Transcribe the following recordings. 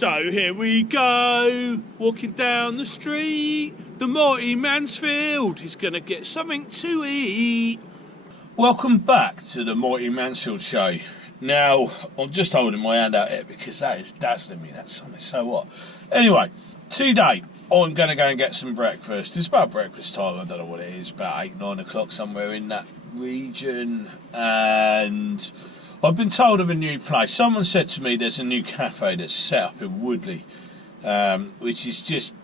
So here we go, walking down the street. The mighty Mansfield is going to get something to eat. Welcome back to the mighty Mansfield show. Now, I'm just holding my hand out here because that is dazzling me. That's something so what. Anyway, today I'm going to go and get some breakfast. It's about breakfast time. I don't know what it is, about 8, 9 o'clock, somewhere in that region. And I've been told of a new place. Someone said to me there's a new cafe that's set up in Woodley, which is just,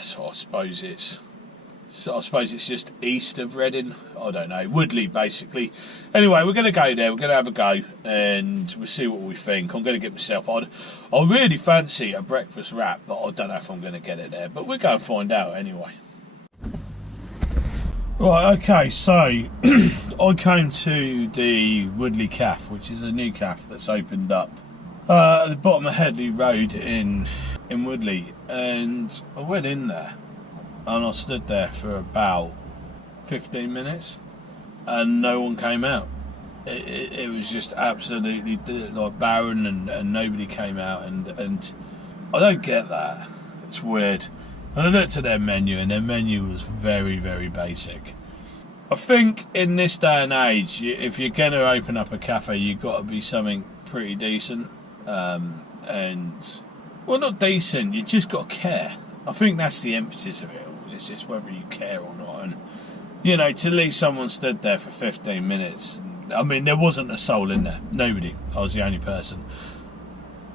so I suppose it's just east of Reading. I don't know, Woodley basically. Anyway, we're going to go there. We're going to have a go, and we'll see what we think. I'm going to get myself on. I really fancy a breakfast wrap, but I don't know if I'm going to get it there. But we'll go and find out anyway. Right, okay, so I came to the Woodley Cafe, which is a new cafe that's opened up at the bottom of Headley Road in Woodley, and I went in there and I stood there for about 15 minutes and no one came out. It was just absolutely like barren, and nobody came out, and I don't get that. It's weird. And I looked at their menu, and their menu was very, very basic. I think in this day and age, if you're going to open up a cafe, you've got to be something pretty decent. And, well, not decent, you just got to care. I think that's the emphasis of it all. It's just whether you care or not. And, you know, to leave someone stood there for 15 minutes, I mean, there wasn't a soul in there. Nobody. I was the only person.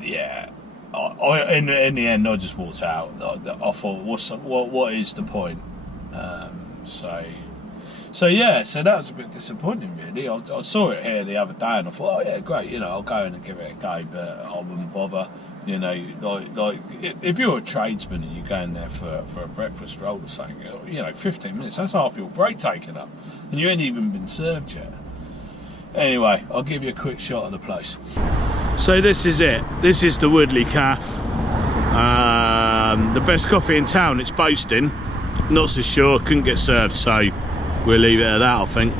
Yeah. In the end, I just walked out. I thought, what is the point? So yeah, so that was a bit disappointing, really. I saw it here the other day, and I thought, oh yeah, great, you know, I'll go in and give it a go, but I wouldn't bother. You know, like if you're a tradesman and you're going there for a breakfast roll or something, you know, 15 minutes, that's half your break taken up, and you ain't even been served yet. Anyway, I'll give you a quick shot of the place. So this is it. This is the Woodley Cafe. The best coffee in town, it's boasting. Not so sure, couldn't get served, so we'll leave it at that, I think.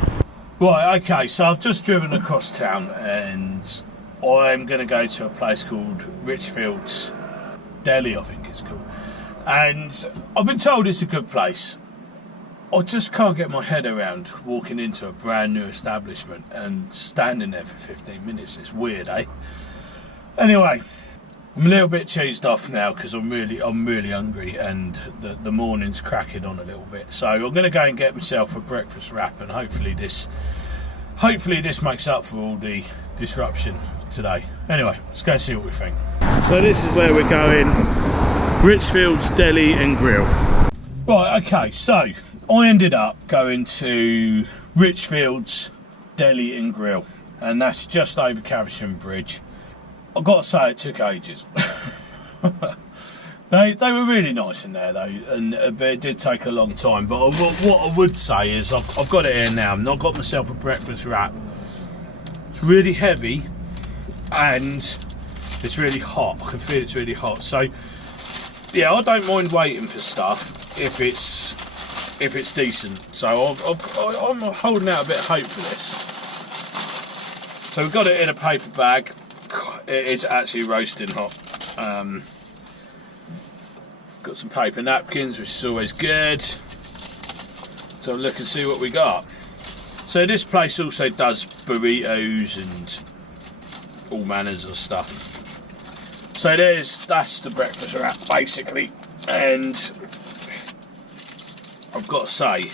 Right, okay, so I've just driven across town, and I'm going to go to a place called Richfields Deli, I think it's called. And I've been told it's a good place. I just can't get my head around walking into a brand new establishment and standing there for 15 minutes. It's weird, eh? Anyway, I'm a little bit cheesed off now because I'm really hungry, and the morning's cracking on a little bit. So I'm going to go and get myself a breakfast wrap, and hopefully this makes up for all the disruption today. Anyway, let's go and see what we think. So this is where we're going, Richfields Deli and Grill. Right, okay, so I ended up going to Richfields Deli and Grill, and that's just over Caversham Bridge. I've got to say, it took ages. They were really nice in there though, and it did take a long time. But what I would say is I've got it here now, and I've got myself a breakfast wrap. It's really heavy, and it's really hot. I can feel it's really hot. So yeah, I don't mind waiting for stuff if it's decent. So I'm holding out a bit of hope for this. So we've got it in a paper bag. It is actually roasting hot. Got some paper napkins, which is always good. So look and see what we got. So this place also does burritos and all manners of stuff. So that's the breakfast wrap basically, and I've got to say,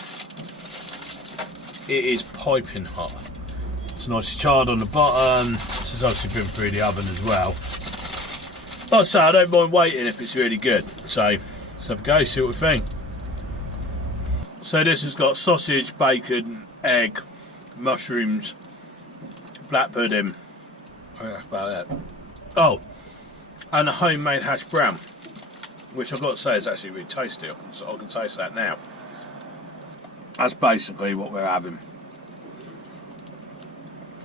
it is piping hot. It's nice charred on the bottom. This has obviously been through the oven as well. Like I say, I don't mind waiting if it's really good. So let's have a go, see what we think. So this has got sausage, bacon, egg, mushrooms, black pudding. I think that's about it. Oh, and a homemade hash brown, which I've got to say is actually really tasty. I can taste that now. That's basically what we're having.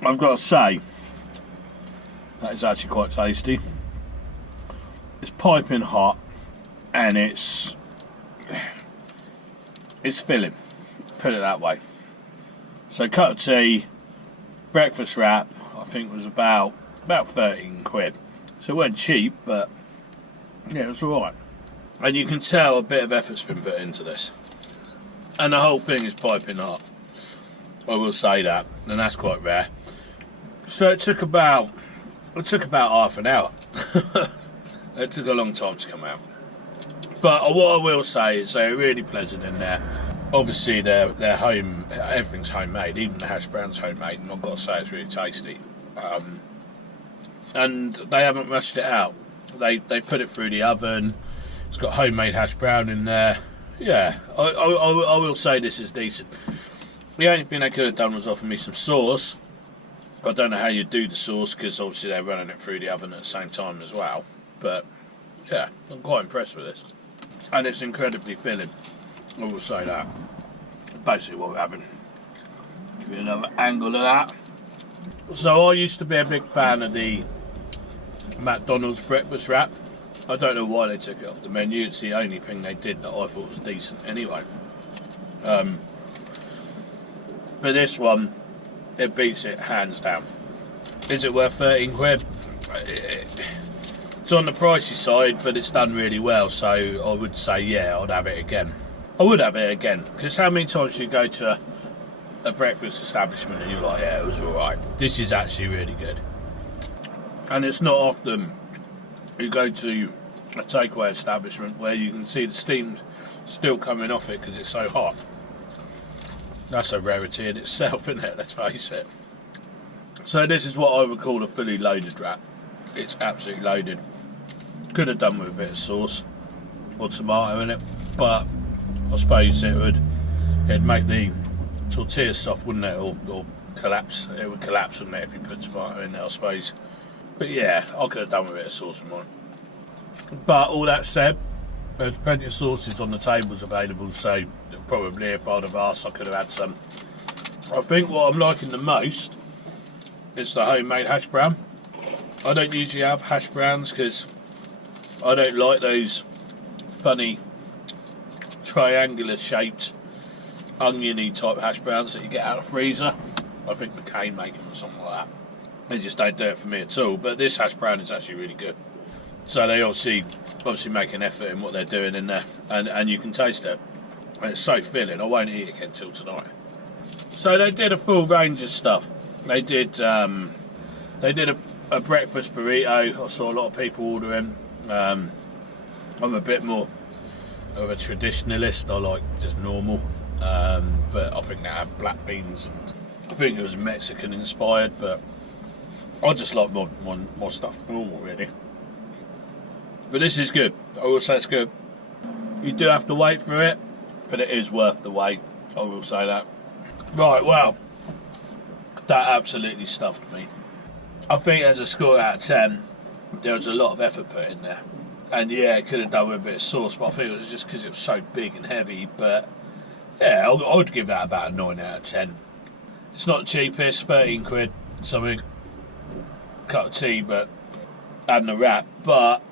I've got to say, that is actually quite tasty. It's piping hot, and it's filling, put it that way. So cup of tea, breakfast wrap, I think was about 13 quid. So it wasn't cheap, but Yeah, it was alright. And you can tell a bit of effort's been put into this. And the whole thing is piping hot. I will say that, and that's quite rare. So it took about half an hour. It took a long time to come out. But what I will say is they're really pleasant in there. Obviously they're home, everything's homemade, even the hash brown's homemade, and I've got to say it's really tasty. And they haven't rushed it out. They put it through the oven. It's got homemade hash brown in there. Yeah, I will say this is decent. The only thing they could have done was offer me some sauce. I don't know how you do the sauce, because obviously they're running it through the oven at the same time as well. But yeah, I'm quite impressed with this. And it's incredibly filling, I will say that. Basically what we're having. Give you another angle of that. So I used to be a big fan of the McDonald's breakfast wrap. I don't know why they took it off the menu. It's the only thing they did that I thought was decent anyway. But this one, it beats it hands down. Is it worth 13 quid? It's on the pricey side, but it's done really well, so I would say, yeah, I'd have it again. I would have it again, because how many times do you go to a breakfast establishment and you're like, yeah, it was alright. This is actually really good. And it's not often you go to a takeaway establishment where you can see the steam still coming off it because it's so hot. That's a rarity in itself, isn't it? Let's face it. So this is what I would call a fully loaded wrap. It's absolutely loaded. Could have done with a bit of sauce or tomato in it, but I suppose it'd make the tortilla soft, wouldn't it, or collapse. It would collapse, wouldn't it, if you put tomato in there, I suppose. But yeah, I could have done with a bit of sauce in mine. But all that said, there's plenty of sauces on the tables available, so probably if I'd have asked, I could have had some. I think what I'm liking the most is the homemade hash brown. I don't usually have hash browns because I don't like those funny triangular shaped oniony type hash browns that you get out of the freezer. I think McCain make them or something like that. They just don't do it for me at all. But this hash brown is actually really good. So they obviously make an effort in what they're doing in there, and you can taste it. And it's so filling. I won't eat it again till tonight. So they did a full range of stuff. They did a breakfast burrito. I saw a lot of people ordering. I'm a bit more of a traditionalist. I like just normal, but I think they had black beans, and I think it was Mexican inspired. But I just like more stuff normal, really. But this is good. I will say it's good. You do have to wait for it, but it is worth the wait. I will say that. Right, well, that absolutely stuffed me. I think as a score out of 10, there was a lot of effort put in there. And yeah, it could have done with a bit of sauce, but I think it was just because it was so big and heavy. But yeah, I would give that about a 9 out of 10. It's not the cheapest, 13 quid, something, cup of tea, but and the wrap. But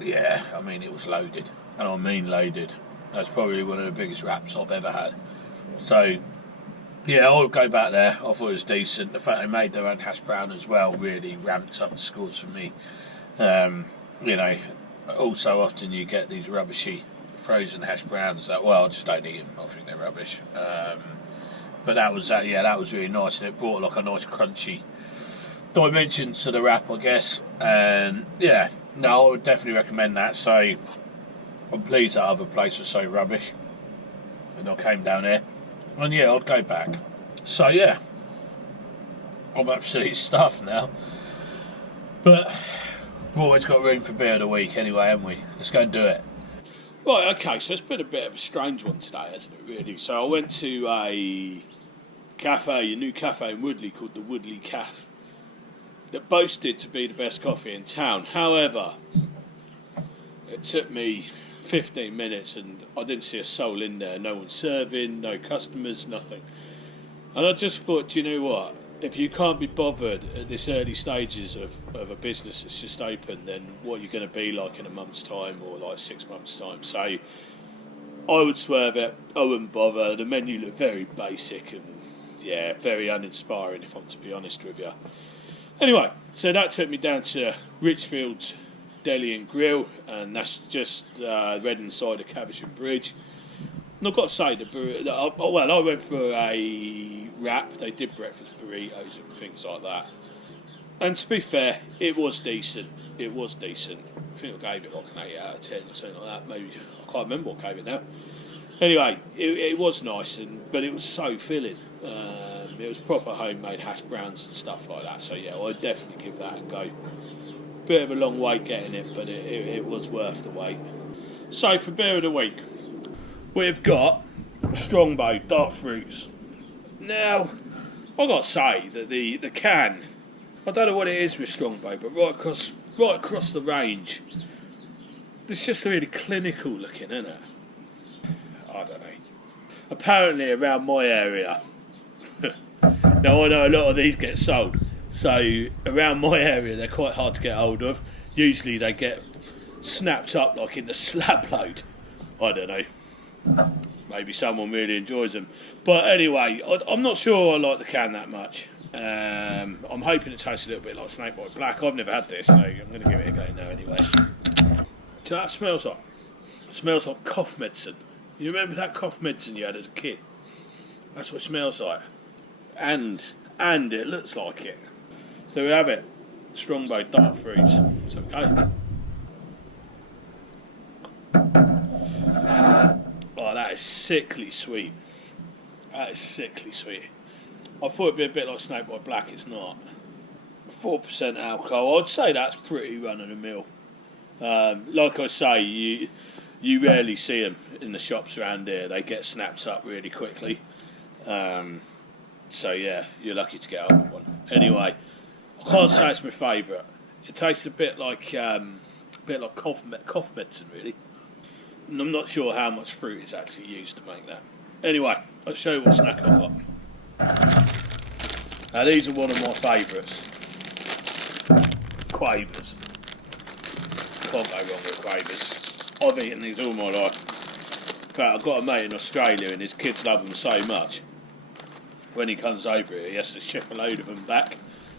yeah, I mean, it was loaded. And I mean loaded. That's probably one of the biggest wraps I've ever had. So yeah, I would go back there. I thought it was decent. The fact they made their own hash brown as well really ramped up the scores for me. You know, also often you get these rubbishy frozen hash browns that, well, I just don't eat them. I think they're rubbish. But that was really nice, and it brought like a nice crunchy dimension to the wrap, I guess. And yeah, no, I would definitely recommend that. So I'm pleased that other place was so rubbish, and I came down here. And yeah, I'd go back. So yeah, I'm absolutely stuffed now. But we've always got room for beer of the week anyway, haven't we? Let's go and do it. Right, okay, so it's been a bit of a strange one today, hasn't it, really? So I went to a new cafe in Woodley called the Woodley Cafe that boasted to be the best coffee in town. However, it took me 15 minutes and I didn't see a soul in there. No one serving, no customers, nothing. And I just thought, do you know what? If you can't be bothered at this early stages of a business that's just open, then what you're going to be like in a month's time or like 6 months' time. So I would swerve it. I wouldn't bother. The menu looked very basic and, yeah, very uninspiring, if I'm to be honest with you. Anyway, so that took me down to Richfields Deli and Grill, and that's just red inside of Cabbage and Bridge. And I've got to say, I went for a wrap. They did breakfast burritos and things like that. And to be fair, it was decent. It was decent. I think I gave it like an 8 out of 10 or something like that. Maybe, I can't remember what I gave it now. Anyway, it was nice, but it was so filling. It was proper homemade hash browns and stuff like that. So yeah, I'd definitely give that a go. Bit of a long wait getting it, but it was worth the wait. So for beer of the week, we've got Strongbow Dark Fruits. Now, I've got to say that the can, I don't know what it is with Strongbow, but right across the range, it's just really clinical looking, isn't it? I don't know. Apparently around my area, now I know a lot of these get sold, so around my area they're quite hard to get hold of. Usually they get snapped up like in the slab load. I don't know. Maybe someone really enjoys them. But anyway, I'm not sure I like the can that much. I'm hoping it tastes a little bit like Snakebite Black. I've never had this, so I'm going to give it a go now anyway. So that smells like? It smells like cough medicine. You remember that cough medicine you had as a kid? That's what it smells like. And it looks like it. So we have it. Strongbow Dark Fruits. So go. Oh, that is sickly sweet. That is sickly sweet. I thought it'd be a bit like Snakebite Black. It's not. 4% alcohol. I'd say that's pretty run of the mill. Like I say, you rarely see them in the shops around here. They get snapped up really quickly. So yeah, you're lucky to get hold of one. Anyway, I can't say it's my favourite. It tastes a bit like cough medicine, really. And I'm not sure how much fruit is actually used to make that. Anyway, I'll show you what snack I've got. Now these are one of my favourites. Quavers. Can't go wrong with Quavers. I've eaten these all my life. But I've got a mate in Australia and his kids love them so much. When he comes over here, he has to ship a load of them back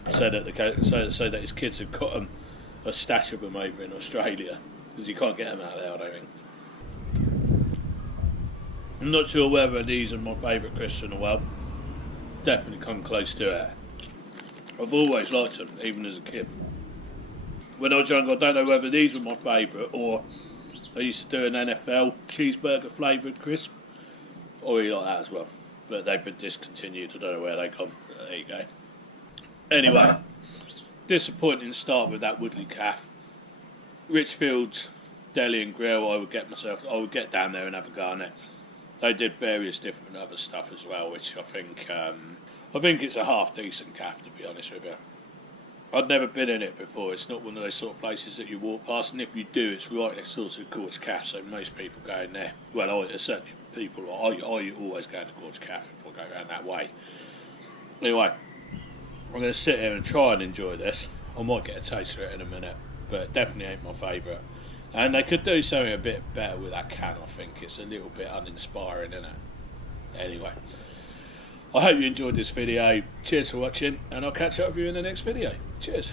so that his kids have got them, a stash of them over in Australia, because you can't get them out there, I don't think. I'm not sure whether these are my favourite Christian or well. Definitely come close to it. I've always liked them, even as a kid. When I was young, I don't know whether these were my favourite or I used to do an NFL cheeseburger flavoured crisp. Or you like that as well. But they've been discontinued. I don't know where they come. There you go. Anyway, disappointing start with that Woodley calf. Richfields Deli and Grill. I would get down there and have a go on it. They did various different other stuff as well, which I think it's a half decent calf, to be honest with you. I'd never been in it before. It's not one of those sort of places that you walk past, and if you do, it's right next door to Gorge Calf, so most people go in there. Well, certainly people, I always go to Gorge Calf if I go around that way. Anyway, I'm going to sit here and try and enjoy this. I might get a taste of it in a minute, but it definitely ain't my favourite. And they could do something a bit better with that can, I think. It's a little bit uninspiring, isn't it? Anyway, I hope you enjoyed this video. Cheers for watching, and I'll catch up with you in the next video. Cheers.